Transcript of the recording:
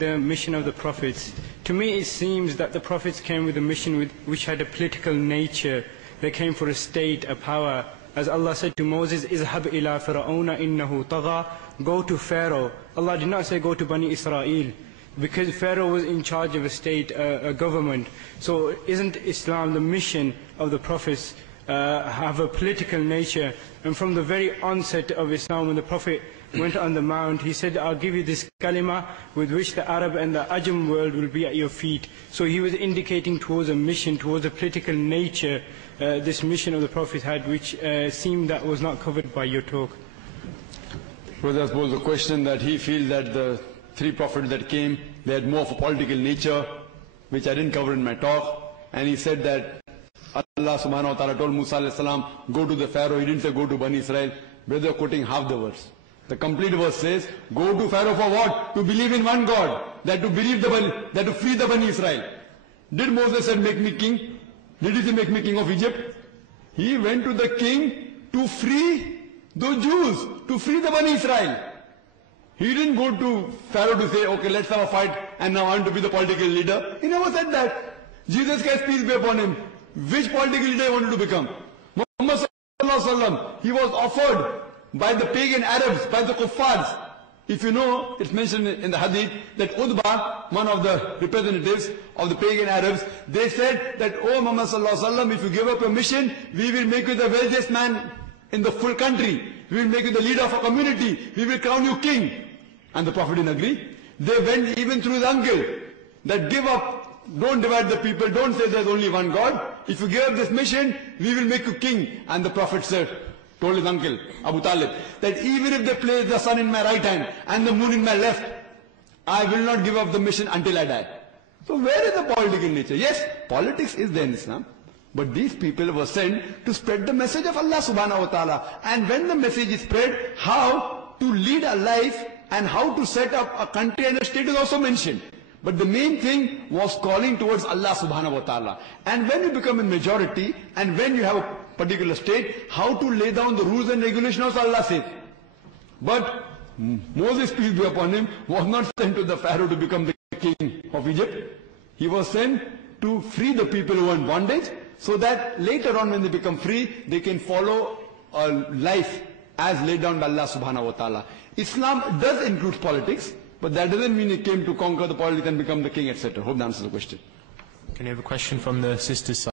the mission of the prophets. To me it seems that the prophets came with a mission which had a political nature. They came for a state, a power. As Allah said to Moses, "Izhab ila Fir'auna innahu tagha." Go to Pharaoh. Allah did not say go to Bani Israel, because Pharaoh was in charge of a state, a government. So isn't Islam, the mission of the prophets, have a political nature? And from the very onset of Islam, when the Prophet went on the mount, he said, "I'll give you this kalima with which the Arab and the Ajam world will be at your feet." So he was indicating towards a mission, towards a political nature, this mission of the Prophet had, which seemed that was not covered by your talk. Well, I suppose the question that he feels that the three prophets that came, they had more of a political nature, which I didn't cover in my talk. And he said that Allah subhanahu wa ta'ala told Musa alayhi salam, go to the Pharaoh. He didn't say go to Bani Israel. Brother, quoting half the verse. The complete verse says, go to Pharaoh for what? To believe in one God. That to free the Bani Israel. Did Moses say, make me king? Did he say, make me king of Egypt? He went to the king to free those Jews, to free the Bani Israel. He didn't go to Pharaoh to say, okay, let's have a fight and now I want to be the political leader. He never said that. Jesus Christ, peace be upon him, which political leader he wanted to become? Muhammad sallallahu alaihi wasallam, he was offered by the pagan Arabs, by the kuffars. If you know, it's mentioned in the hadith that Udba, one of the representatives of the pagan Arabs, they said that, oh Muhammad sallallahu alaihi wasallam, if you give up your mission, we will make you the wealthiest man in the full country. We will make you the leader of a community. We will crown you king. And the Prophet didn't agree. They went even through his uncle, that give up, don't divide the people, don't say there's only one God. If you give up this mission, we will make you king. And the Prophet said, told his uncle, Abu Talib, that even if they place the sun in my right hand and the moon in my left, I will not give up the mission until I die. So where is the political nature? Yes, politics is there in Islam. But these people were sent to spread the message of Allah subhanahu wa ta'ala. And when the message is spread, how to lead a life and how to set up a country and a state is also mentioned. But the main thing was calling towards Allah subhanahu wa ta'ala. And when you become a majority and when you have a particular state, how to lay down the rules and regulations also Allah says. But Moses, peace be upon him, was not sent to the Pharaoh to become the king of Egypt. He was sent to free the people who were in bondage, so that later on when they become free, they can follow a life as laid down by Allah subhanahu wa ta'ala. Islam does include politics, but that doesn't mean it came to conquer the politics and become the king, etc. Hope that answers the question. Can you have a question from the sister's side?